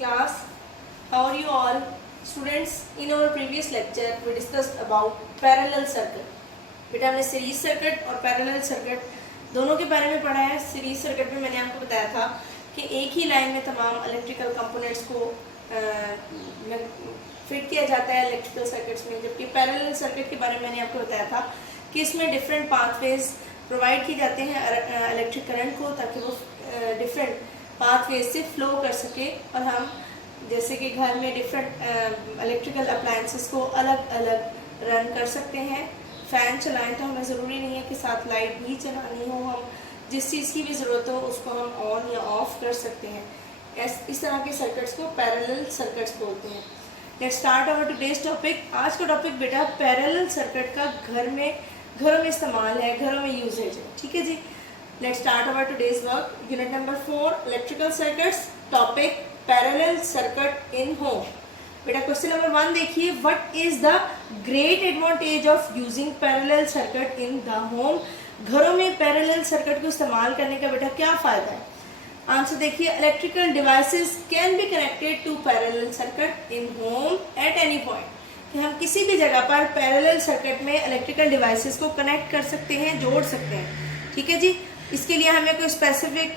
class. How are you all? Students, in our previous lecture we discussed about parallel circuit. बेटा हमने series circuit और parallel circuit दोनों के बारे में पढ़ा है. सीरीज सर्किट में मैंने आपको बताया था कि एक ही लाइन में तमाम इलेक्ट्रिकल कंपोनेंट्स को फिट किया जाता है इलेक्ट्रिकल सर्किट्स में, जबकि पैरेलल सर्किट के बारे में मैंने आपको बताया था कि इसमें डिफरेंट पाथवेज प्रोवाइड किए जाते हैं इलेक्ट्रिक करंट को, ताकि वो डिफरेंट पाथवेज से फ्लो कर सके और हम जैसे कि घर में डिफरेंट इलेक्ट्रिकल अप्लायंसेस को अलग अलग रन कर सकते हैं. फ़ैन चलाएं तो हमें ज़रूरी नहीं है कि साथ लाइट भी चलानी हो, हम जिस चीज़ की भी ज़रूरत हो उसको हम ऑन या ऑफ़ कर सकते हैं. इस तरह के सर्किट्स को पैरेलल सर्किट्स बोलते हैं. Let's start our today's topic. आज का टॉपिक बेटा पैरेलल सर्किट का घरों में इस्तेमाल है, घरों में यूजेज है. ठीक है जी. Let's start our today's work. Unit number 4 electrical circuits. Topic parallel circuit in home. बेटा क्वेश्चन नंबर 1 देखिए. What is the great advantage of using parallel circuit in the home. घरों में पैरेलल सर्किट को इस्तेमाल करने का बेटा क्या फ़ायदा है? आंसर देखिए. Electrical devices can be connected to parallel circuit in home at any point. कि हम किसी भी जगह पर पैरेलल सर्किट में इलेक्ट्रिकल डिवाइसेस को कनेक्ट कर सकते हैं, जोड़ सकते हैं. ठीक है जी. इसके लिए हमें कोई स्पेसिफिक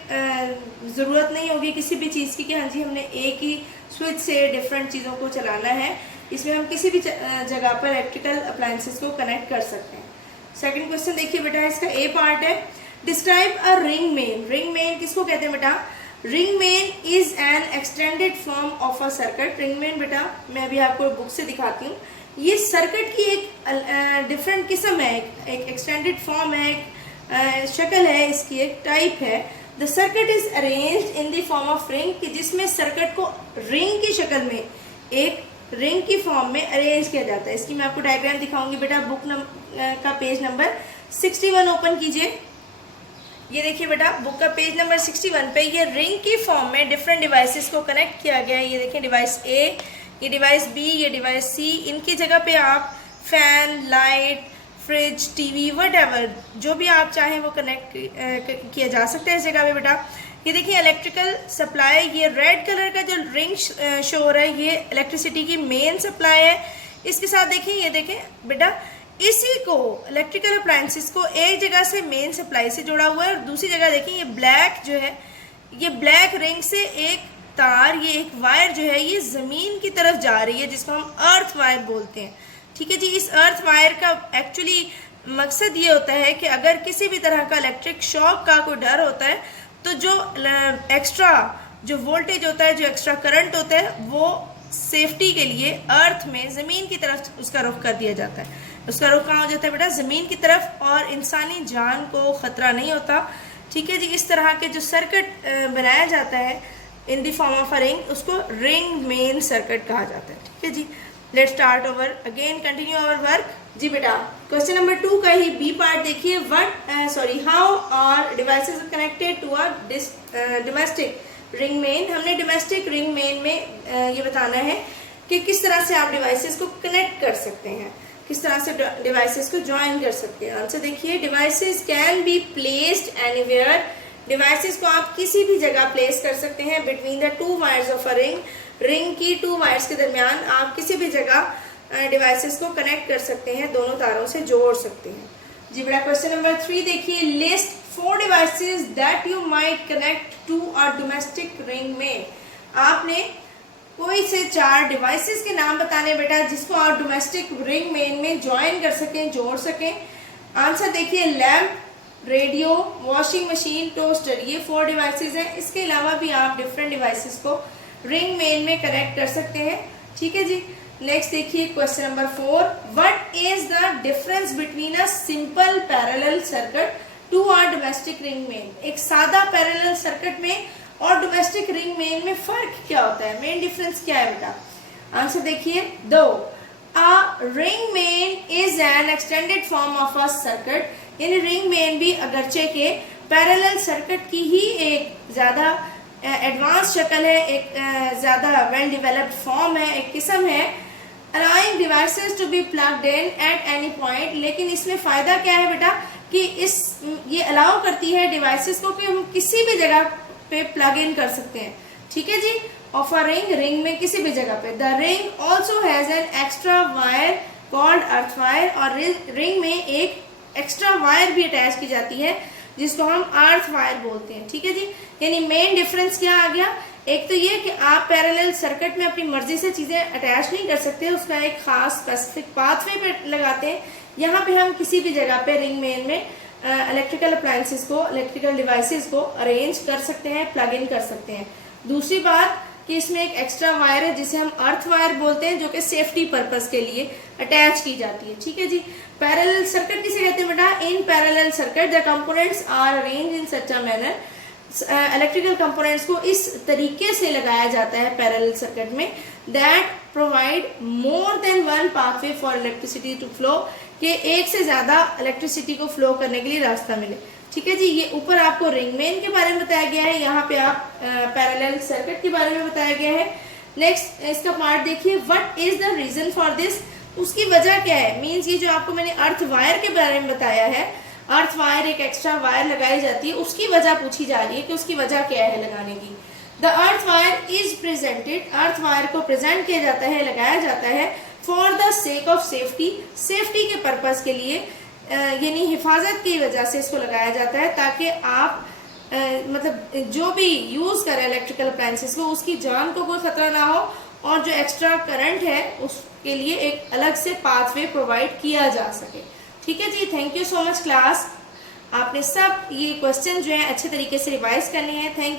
ज़रूरत नहीं होगी किसी भी चीज़ की कि हाँ जी हमने एक ही स्विच से डिफरेंट चीज़ों को चलाना है. इसमें हम किसी भी जगह पर इलेक्ट्रिकल अप्लायंसेस को कनेक्ट कर सकते हैं. सेकंड क्वेश्चन देखिए बेटा. इसका ए पार्ट है. Describe a ring main. Ring main किसको कहते हैं बेटा? Ring main is an extended form of a circuit. Ring main बेटा मैं अभी आपको बुक से दिखाती हूँ. ये सर्किट की एक डिफरेंट किस्म है, एक एक्सटेंडेड फॉर्म है, शक्ल है, इसकी एक टाइप है. The circuit is arranged in the form of ring. कि जिसमें सर्किट को रिंग की शक्ल में, एक रिंग की फॉर्म में अरेंज किया जाता है. इसकी मैं आपको डायग्राम दिखाऊंगी बेटा. बुक का पेज नंबर 61 ओपन कीजिए. ये देखिए बेटा बुक का पेज नंबर 61 पे ये रिंग की फॉर्म में डिफरेंट डिवाइसेस को कनेक्ट किया गया है. ये देखिए डिवाइस ए, ये डिवाइस बी, ये डिवाइस सी. इनकी जगह पे आप fan, light, fridge, TV, whatever जो भी आप चाहें वो कनेक्ट किया जा सकता है इस जगह पे बेटा. ये देखिए इलेक्ट्रिकल सप्लाई. ये रेड कलर का जो रिंग शो हो रहा है ये इलेक्ट्रिसिटी की मेन सप्लाई है. इसके साथ देखिए, ये देखें बेटा इसी को इलेक्ट्रिकल अप्लायंसेस को एक जगह से मेन सप्लाई से जोड़ा हुआ है और दूसरी जगह देखिए ये ब्लैक जो है, ये ब्लैक रिंग से एक तार, ये एक वायर जो है ये ज़मीन की तरफ जा रही है, जिसको हम अर्थ वायर बोलते हैं. ठीक है जी. इस अर्थ वायर का एक्चुअली मकसद ये होता है कि अगर किसी भी तरह का इलेक्ट्रिक शॉक का कोई डर होता है तो जो एक्स्ट्रा जो वोल्टेज होता है, जो एक्स्ट्रा करंट होता है, वो सेफ्टी के लिए अर्थ में ज़मीन की तरफ उसका रुख कर दिया जाता है. उसका रुख कहाँ हो जाता है बेटा? ज़मीन की तरफ, और इंसानी जान को ख़तरा नहीं होता. ठीक है जी. इस तरह के जो सर्किट बनाया जाता है in the form of a ring, उसको रिंग मेन सर्किट कहा जाता है. ठीक है जी. Let's start over again, continue our work. जी बेटा क्वेश्चन नंबर 2 का ही बी पार्ट देखिए. How are devices connected to a domestic ring main. हमने डोमेस्टिक रिंग मेन में ये बताना है कि किस तरह से आप डिवाइसेस को कनेक्ट कर सकते हैं, किस तरह से डिवाइसेस को ज्वाइन कर सकते हैं. आंसर देखिए. Devices can be placed anywhere. Devices को आप किसी भी जगह प्लेस कर सकते हैं between the 2 wires of a ring. Ring की 2 वायर्स के दरमियान आप किसी भी जगह डिवाइसेस को कनेक्ट कर सकते हैं, दोनों तारों से जोड़ सकते हैं. जी बेटा क्वेश्चन नंबर 3 देखिए. List 4 devices that you might connect to a domestic ring main. आपने कोई से 4 डिवाइसेस के नाम बताने बेटा जिसको आप डोमेस्टिक रिंग मेन में ज्वाइन कर सकें, जोड़ सकें. आंसर देखिए. Lamp, radio, washing machine, toaster, ये 4 डिवाइसेस हैं. इसके अलावा भी आप डिफरेंट डिवाइसेस को रिंग मेन में कनेक्ट कर सकते हैं. ठीक है जी. नेक्स्ट देखिए question number 4. What is the difference between a simple parallel circuit to a domestic ring main. एक सादा पैरेलल सर्किट में और डोमेस्टिक रिंग मेन में फ़र्क क्या होता है, मेन डिफरेंस क्या है बेटा? आंसर देखिए. दो a ring main is an extended form of a circuit. यानी रिंग मेन भी अगरचे के पैरेलल सर्किट की ही एक ज़्यादा एडवांस शक्ल है, एक ज़्यादा वेल डेवलप्ड फॉर्म है, एक किस्म है. Allowing devices to be plugged in at any point. लेकिन इसमें फ़ायदा क्या है बेटा कि ये अलाउ करती है डिवाइसेस को कि हम किसी भी जगह पे प्लग इन कर सकते हैं. ठीक है जी। ऑफ अ रिंग, रिंग में किसी भी जगह पे। The ring also has an extra wire called earth wire, और रिंग में एक एक्स्ट्रा वायर भी अटैच की जाती है जिसको हम अर्थ वायर बोलते हैं। ठीक है जी। यानी मेन डिफरेंस क्या आ गया, एक तो ये कि आप पैरेलल सर्किट में अपनी मर्जी से चीजें अटैच नहीं कर सकते, उसका एक खास स्पेसिफिक पाथवे पे लगाते हैं। यहाँ पे हम किसी भी जगह पे रिंग मेन में इलेक्ट्रिकल अप्लायंसेस को, इलेक्ट्रिकल डिवाइसेस को अरेंज कर सकते हैं, प्लग इन कर सकते हैं। दूसरी बात कि इसमें एक एक्स्ट्रा वायर है जिसे हम अर्थ वायर बोलते हैं, जो कि सेफ्टी पर्पस के लिए अटैच की जाती है। ठीक है जी। पैरेलल सर्किट किसे कहते हैं बेटा, in parallel circuit the components are arrange in such a manner, electrical components को इस तरीके से लगाया जाता है पैरेलल सर्किट में, that provide more than one pathway for electricity to flow, कि एक से ज्यादा इलेक्ट्रिसिटी को फ्लो करने के लिए रास्ता मिले। ठीक है जी। ये ऊपर आपको रिंग मेन के बारे में बताया गया है, यहाँ पे आप पैरेलल सर्किट के बारे में बताया गया है। नेक्स्ट इसका पार्ट देखिए, what is the reason for this, उसकी वजह क्या है। मीन्स ये जो आपको मैंने अर्थ वायर के बारे में बताया है, अर्थ वायर एक एक्स्ट्रा वायर लगाई जाती है, उसकी वजह पूछी जा रही है कि उसकी वजह क्या है लगाने की। The earth wire is presented, earth wire को प्रेजेंट किया जाता है, लगाया जाता है for the sake of safety, safety के पर्पज के लिए, यानी हिफाजत की वजह से इसको लगाया जाता है, ताकि आप मतलब जो भी यूज करें इलेक्ट्रिकल अप्लायंसेस को, उसकी जान को कोई खतरा ना हो, और जो एक्स्ट्रा करंट है उसके लिए एक अलग से पाथवे प्रोवाइड किया जा सके। ठीक है जी। Thank you so much class. आपने सब ये क्वेश्चन जो है अच्छे तरीके से रिवाइज करने हैं। Thank you.